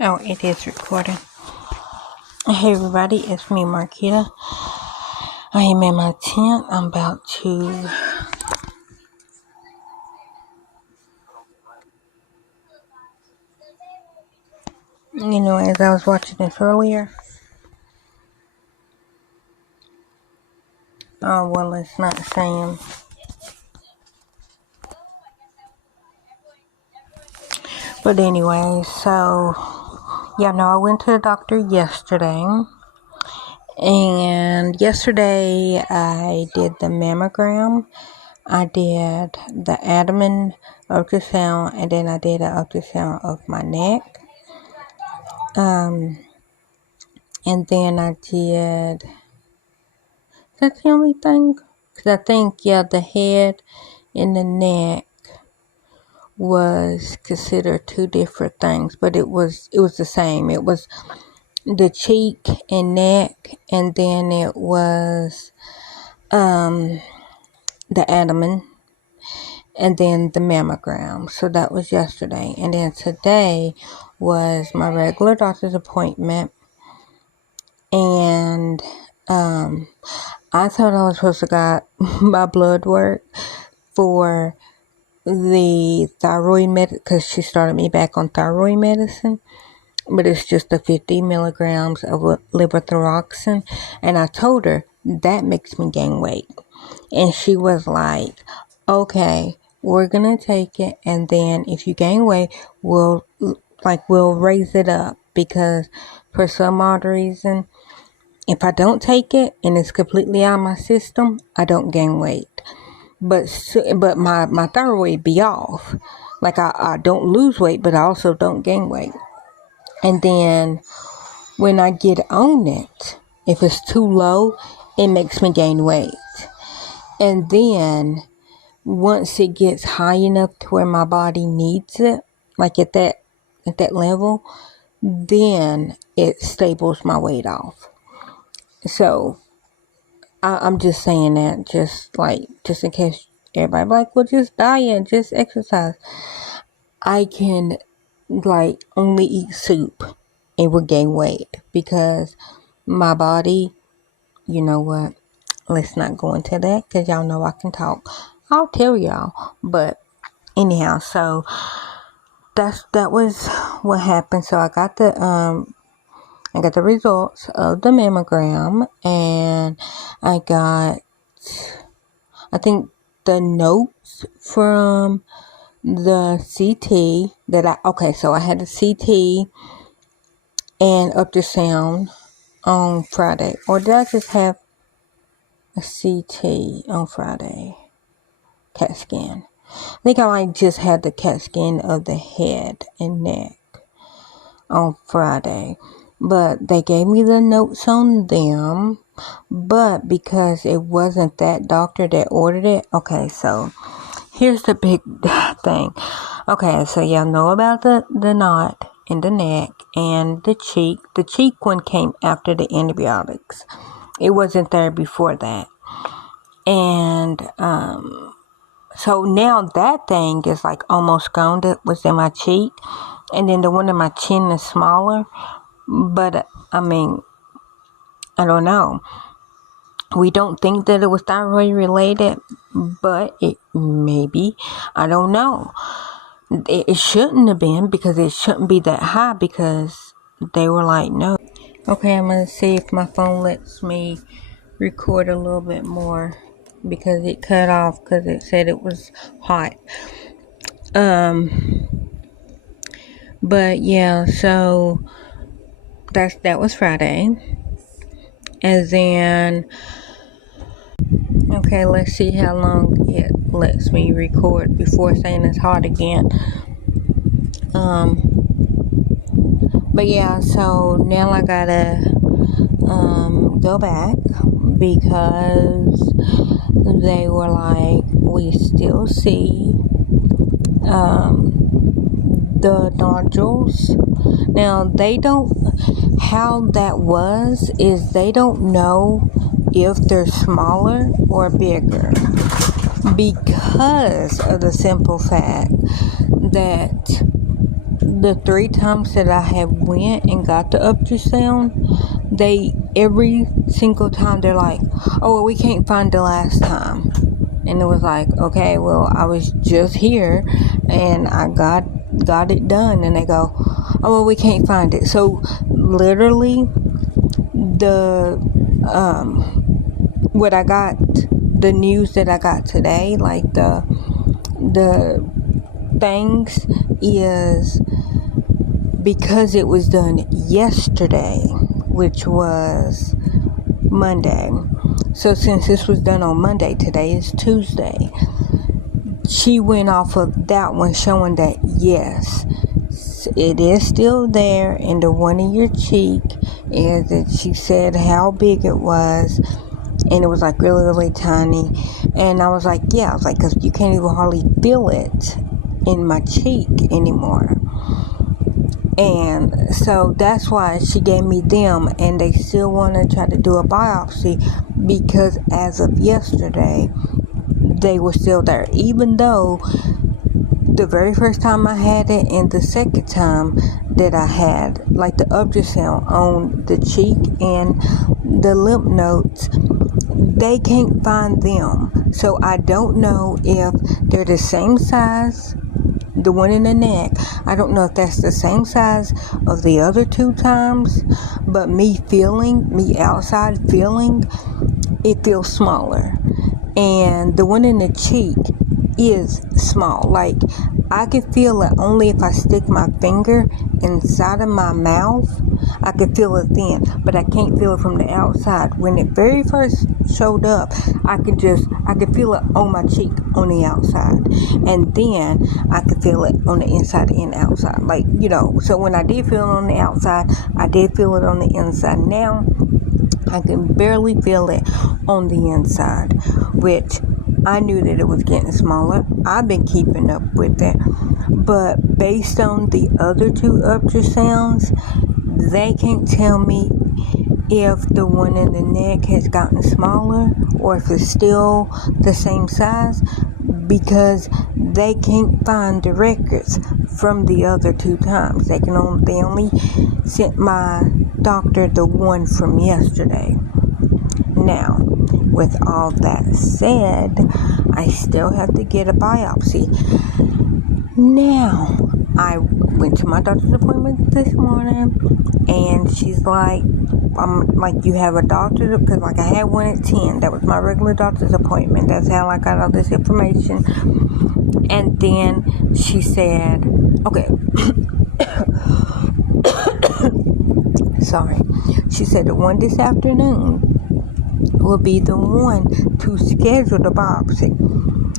Oh, it is recording. Hey everybody, it's me, Marquita. I am in my tent. I'm about to as I was watching this earlier. Oh, well, it's not the same. But anyway, so, I went to the doctor yesterday. And yesterday I did the mammogram. I did the abdomen ultrasound, and then I did an ultrasound of my neck. And then I did, that's the only thing? Because I think, the head and the neck was considered two different things, but it was the same. It was the cheek and neck, and then it was the abdomen, and then the mammogram. So that was yesterday. And then today was my regular doctor's appointment. And I thought I was supposed to get my blood work for the thyroid because she started me back on thyroid medicine. But it's just the 50 milligrams of levothyroxine. And I told her that makes me gain weight. And she was like, okay, we're going to take it. And then if you gain weight, we'll raise it up. Because for some odd reason, if I don't take it and it's completely out of my system, I don't gain weight. But my thyroid be off. Like I don't lose weight, but I also don't gain weight. And then when I get on it, if it's too low, it makes me gain weight. And then once it gets high enough to where my body needs it, like at that level, then it stables my weight off. So I'm just saying that just in case everybody like, well, just diet, just exercise. I can only eat soup and will gain weight because my body, you know what? Let's not go into that because y'all know I can talk. I'll tell y'all. But anyhow, so that was what happened. So I got the results of the mammogram, and I got, I think, the notes from the CT so I had the CT and ultrasound on Friday. Or did I just have a CT on Friday? CAT scan. I think I might just had the CAT scan of the head and neck on Friday. But they gave me the notes on them. But because it wasn't that doctor that ordered it, okay, so here's the big thing. Okay, so y'all know about the knot in the neck and the cheek. The cheek one came after the antibiotics. It wasn't there before that. And so now that thing is almost gone that was in my cheek. And then the one in my chin is smaller. But, I don't know. We don't think that it was thyroid related, but it maybe. I don't know. It shouldn't have been because it shouldn't be that high because they were like, no. Okay, I'm going to see if my phone lets me record a little bit more because it cut off because it said it was hot. But yeah, so that was Friday. And then, okay, let's see how long it lets me record before saying it's hot again. But yeah, so now I gotta go back because they were like, we still see the nodules. Now how that was is they don't know if they're smaller or bigger because of the simple fact that the 3 times that I have went and got the ultrasound, every single time they're like, oh, well, we can't find the last time. And it was like, okay, well, I was just here and I got it done. And they go, oh, well, we can't find it. So literally what I got, the news that I got today, like the things, is because it was done yesterday, which was Monday. So since this was done on Monday, today is Tuesday, she went off of that one showing that yes, it is still there in the one in your cheek, and that she said how big it was, and it was like really, really tiny. And I was like, yeah, I was like, because you can't even hardly feel it in my cheek anymore. And so that's why she gave me them, and they still want to try to do a biopsy because as of yesterday, they were still there. Even though the very first time I had it and the second time that I had, like the ultrasound on the cheek and the lymph nodes, they can't find them. So I don't know if they're the same size. The one in the neck, I don't know if that's the same size of the other 2 times, but me outside feeling, it feels smaller. And the one in the cheek is small. Like, I can feel it only if I stick my finger inside of my mouth. I can feel it then, but I can't feel it from the outside. When it very first showed up, I could feel it on my cheek on the outside, and then I could feel it on the inside and outside. Like, so when I did feel it on the outside, I did feel it on the inside. Now I can barely feel it on the inside, which I knew that it was getting smaller. I've been keeping up with it, but based on the other 2 ultrasounds, they can't tell me if the one in the neck has gotten smaller or if it's still the same size, because they can't find the records from the other 2 times. They only sent my doctor the one from yesterday. Now, with all that said, I still have to get a biopsy. Now, I went to my doctor's appointment this morning, and she's like, you have a doctor? Because, I had one at 10. That was my regular doctor's appointment. That's how I got all this information. And then she said, okay. Sorry. She said the one this afternoon will be the one to schedule the biopsy.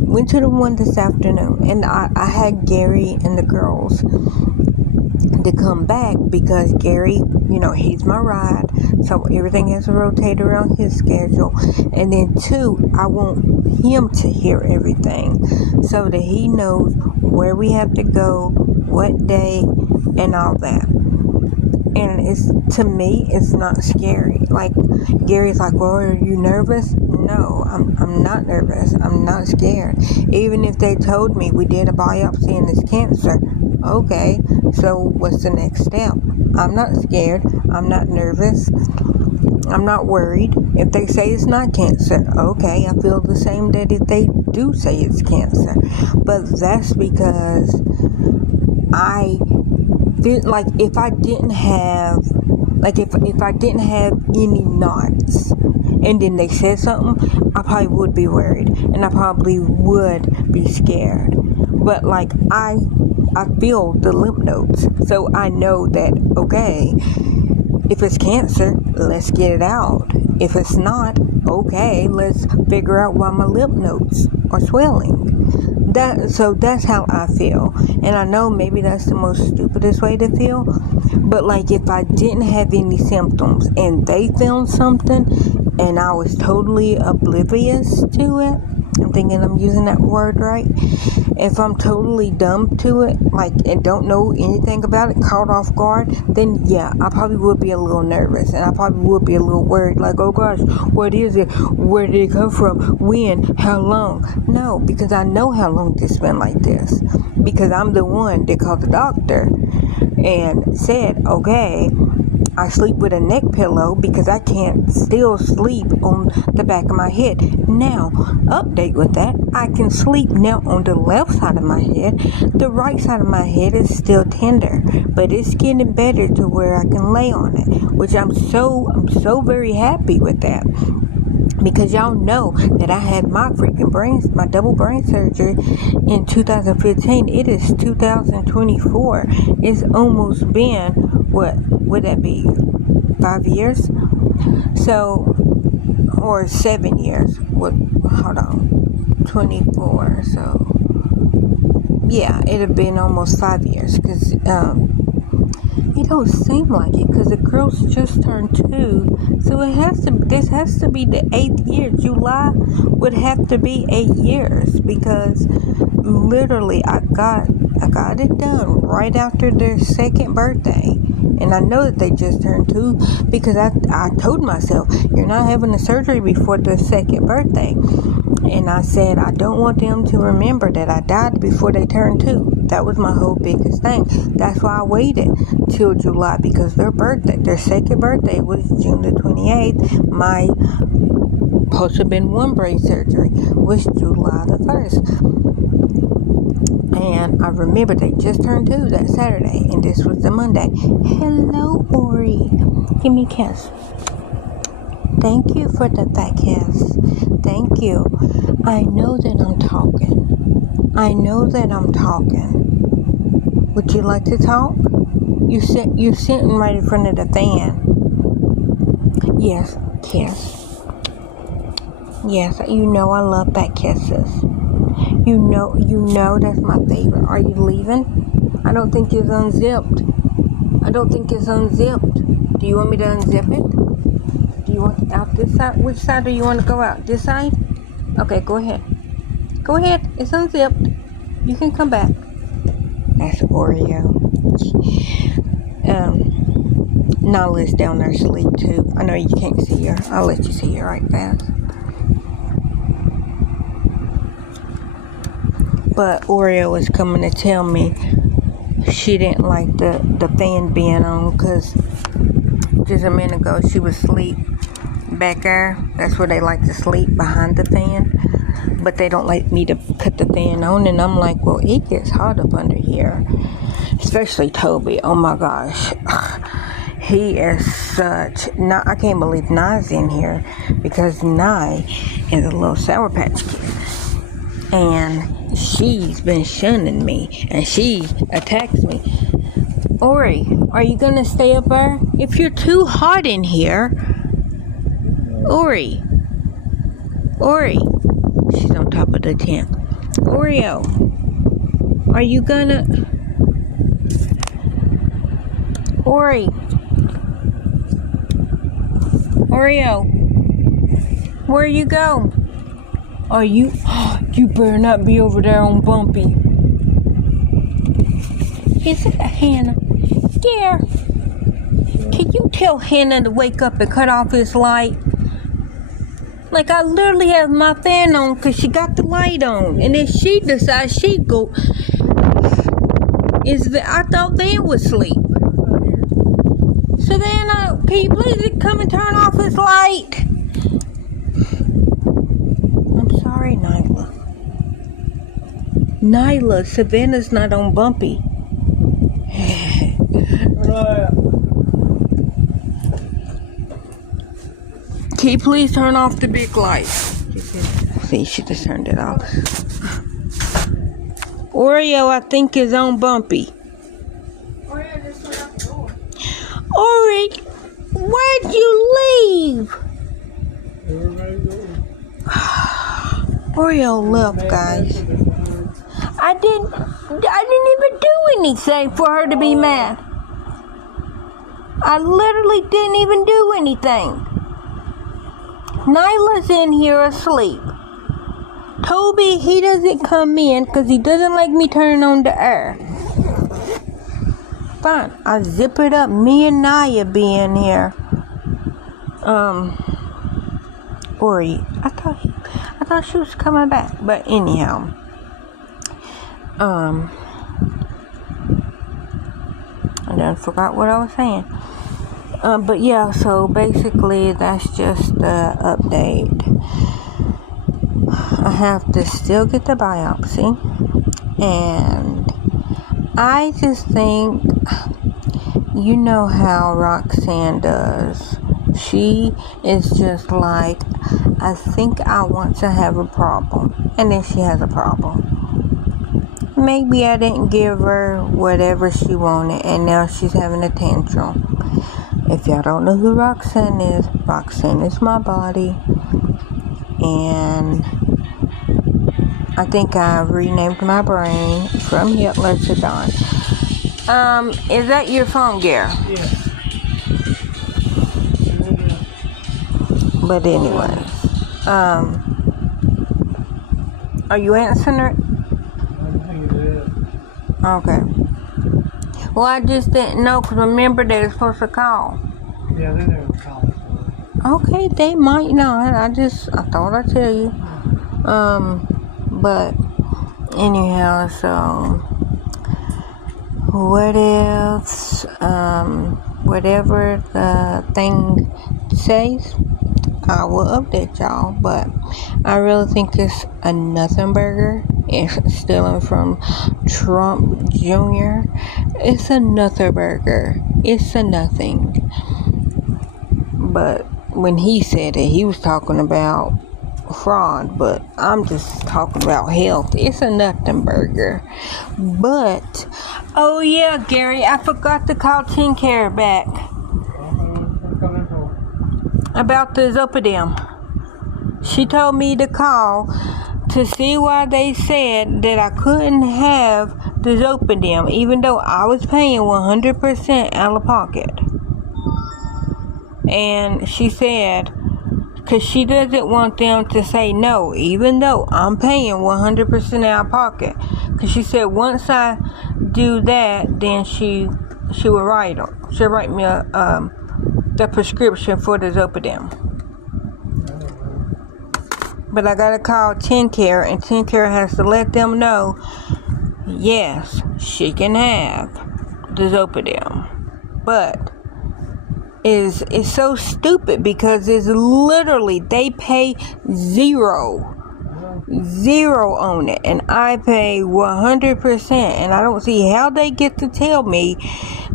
Went to the one this afternoon, and I had Gary and the girls to come back because Gary, he's my ride, so everything has to rotate around his schedule. And then 2, I want him to hear everything so that he knows where we have to go, what day, and all that. And to me, it's not scary. Like, Gary's like, well, are you nervous? No, I'm not nervous. I'm not scared. Even if they told me we did a biopsy and it's cancer, okay, so what's the next step? I'm not scared. I'm not nervous. I'm not worried. If they say it's not cancer, okay, I feel the same that if they do say it's cancer. But that's because I feel like if I didn't have any knots and then they said something, I probably would be worried and I probably would be scared. But I feel the lymph nodes, so I know that, okay, if it's cancer, let's get it out. If it's not, okay, let's figure out why my lymph nodes are swelling. So that's how I feel. And I know maybe that's the most stupidest way to feel, but if I didn't have any symptoms and they found something and I was totally oblivious to it, I'm thinking I'm using that word right, If I'm totally dumb to it, like, and don't know anything about it, caught off guard, then yeah, I probably would be a little nervous, and I probably would be a little worried, like, oh gosh, what is it? Where did it come from? When? How long? No, because I know how long it's been like this. Because I'm the one that called the doctor and said, okay, I sleep with a neck pillow because I can't still sleep on the back of my head. Now, update with that, I can sleep now on the left side of my head. The right side of my head is still tender, but it's getting better to where I can lay on it, which I'm so very happy with that. Because y'all know that I had my my double brain surgery in 2015. It is 2024. It's almost been, what would that be, 5 years? So, or 7 years. Hold on, 24. So, yeah, it'd have been almost 5 years. Because, it don't seem like it, because the girls just turned 2, so this has to be the 8th year. July would have to be 8 years, because literally I got it done right after their 2nd birthday, and I know that they just turned 2 because I told myself, you're not having the surgery before their 2nd birthday, and I said I don't want them to remember that I died before they turned 2. That was my whole biggest thing. That's why I waited till July, because their 2nd birthday was June the 28th. My supposed to have been 1 brain surgery was July the 1st. And I remember they just turned 2 that Saturday, and this was the Monday. Hello, Ori. Give me a kiss. Thank you for the fat kiss. Thank you. I know that I'm talking. Would you like to talk? You're sitting right in front of the fan. Yes, kiss. Yes, you know I love fat kisses. You know that's my favorite. Are you leaving? I don't think it's unzipped. Do you want me to unzip it? Do you want out this side? Which side do you want to go out? This side? Okay, go ahead. Go ahead. It's unzipped. You can come back. That's Oreo. Nala's down there asleep too. I know you can't see her. I'll let you see her right fast. But Oreo was coming to tell me she didn't like the fan being on, because just a minute ago she was asleep back there. That's where they like to sleep, behind the fan. But they don't like me to put the fan on, and I'm like, well, it gets hot up under here. Especially Toby. Oh my gosh. He is I can't believe Nye's in here, because Nye is a little Sour Patch Kid. And she's been shunning me, and she attacks me. Ori, are you gonna stay up there? If you're too hot in here, Ori, she's on top of the tent. Oreo, are you gonna? Oreo, where you go? Are you? You better not be over there on Bumpy. Is it Hannah? Dear, can you tell Hannah to wake up and cut off his light? Like, I literally have my fan on because she got the light on. And then she decides she'd go. I thought Van was asleep. So then, can you please come and turn off his light? I'm sorry, Nyla. Savannah's not on Bumpy. Can you please turn off the big light? See, she just turned it off. Oreo, I think, is on Bumpy. Oreo just went out the door. Ori, where'd you leave? Oreo left, guys. I didn't even do anything for her to be mad. I literally didn't even do anything. Nyla's in here asleep. Toby, he doesn't come in because he doesn't like me turning on the air. Fine, I zip it up. Me and Naya be in here. Ori, I thought she was coming back, but anyhow, I done forgot what I was saying. But yeah, so basically that's just the update. I have to still get the biopsy, and I just think, you know how Roxanne does. She is just like, I think I want to have a problem, and then she has a problem. Maybe I didn't give her whatever she wanted, and now she's having a tantrum. If y'all don't know who Roxanne is my body, and I think I renamed my brain from Hitler to Don. Is that your phone, Gare? Yes. But anyways, are you answering it? I think it is. Okay. Well, I just didn't know, because remember they were supposed to call. Yeah, they never call. Okay, they might not. I thought I'd tell you. But anyhow, so what else? Whatever the thing says, I will update y'all. But I really think it's a nothing burger. It's stealing from Trump Jr. It's a nothing burger. It's a nothing. But when he said it, he was talking about fraud, but I'm just talking about health. It's a nothing burger. But oh yeah, Gary, I forgot to call TennCare back about the Zolpidem. She told me to call to see why they said that I couldn't have the Zolpidem, even though I was paying 100% out of pocket. And she said, because she doesn't want them to say no, even though I'm paying 100% out of pocket. Because she said once I do that, then she will write them. She'll write me the prescription for the Zolpidem. But I gotta call TennCare, and TennCare has to let them know, yes, she can have the Zolpidem. But it's so stupid, because it's literally, they pay zero on it, and I pay 100%, and I don't see how they get to tell me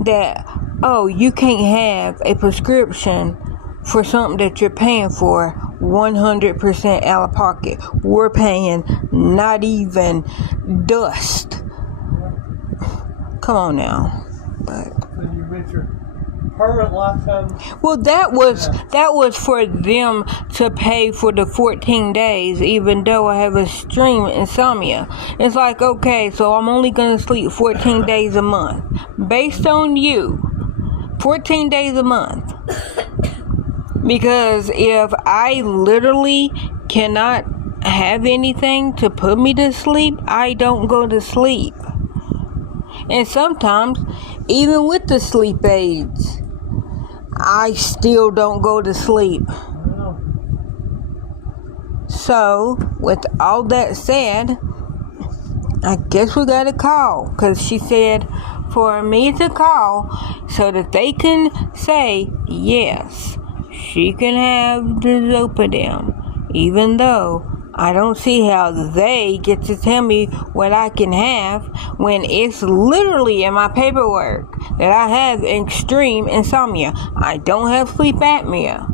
that, oh, you can't have a prescription for something that you're paying for 100% out of pocket. We're paying not even dust. Come on now. But So you read your permanent lifetime? well, that was for them to pay for the 14 days, even though I have extreme insomnia. It's like, okay, so I'm only gonna sleep 14 days a month. Based on you, 14 days a month. Because if I literally cannot have anything to put me to sleep, I don't go to sleep. And sometimes, even with the sleep aids, I still don't go to sleep. So, with all that said, I guess we gotta call. Because she said for me to call so that they can say, yes, she can have the Zolpidem. Even though I don't see how they get to tell me what I can have when it's literally in my paperwork that I have extreme insomnia. I don't have sleep apnea.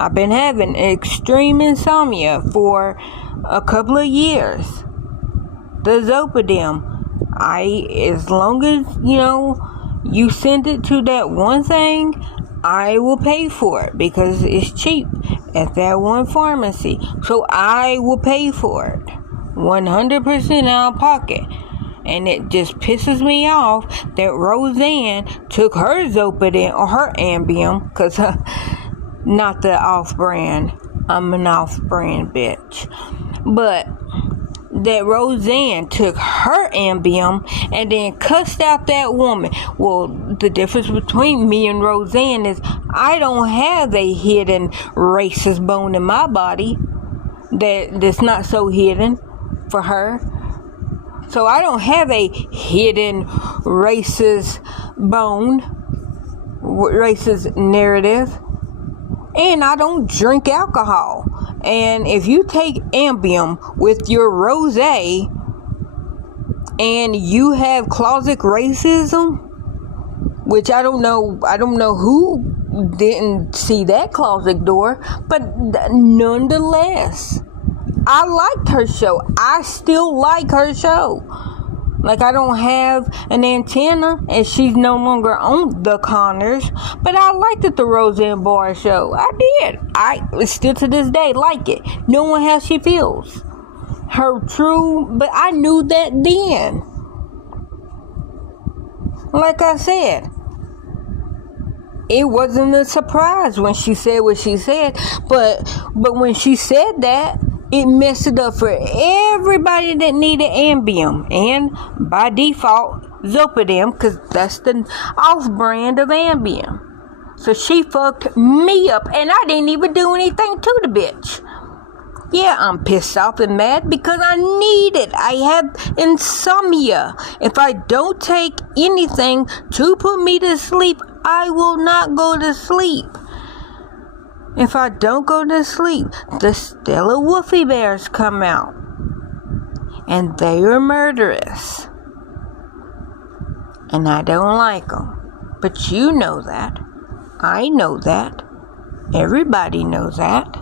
I've been having extreme insomnia for a couple of years. The Zolpidem, as long as, you send it to that one thing, I will pay for it because it's cheap at that one pharmacy. So I will pay for it 100% out of pocket. And it just pisses me off that Roseanne took her Zolpidem or her Ambien, because not the off-brand. I'm an off-brand bitch. But that Roseanne took her Ambien and then cussed out that woman. Well, the difference between me and Roseanne is I don't have a hidden racist bone in my body that's not so hidden for her. So I don't have a hidden racist bone, racist narrative. And I don't drink alcohol. And if you take Ambien with your rosé and you have closet racism, which I don't know who didn't see that closet door, but nonetheless, I liked her show. I still like her show. Like, I don't have an antenna, and she's no longer on the Connors, but I liked it, the Roseanne Barr show. I did. I still to this day like it, knowing how she feels. But I knew that then. Like I said, it wasn't a surprise when she said what she said, but when she said that, it messed it up for everybody that needed Ambien, and by default, Zolpidem, because that's the off-brand of Ambien. So she fucked me up, and I didn't even do anything to the bitch. Yeah, I'm pissed off and mad because I need it. I have insomnia. If I don't take anything to put me to sleep, I will not go to sleep. If I don't go to sleep, the Stella Woofy Bears come out. And they are murderous. And I don't like them. But you know that. I know that. Everybody knows that.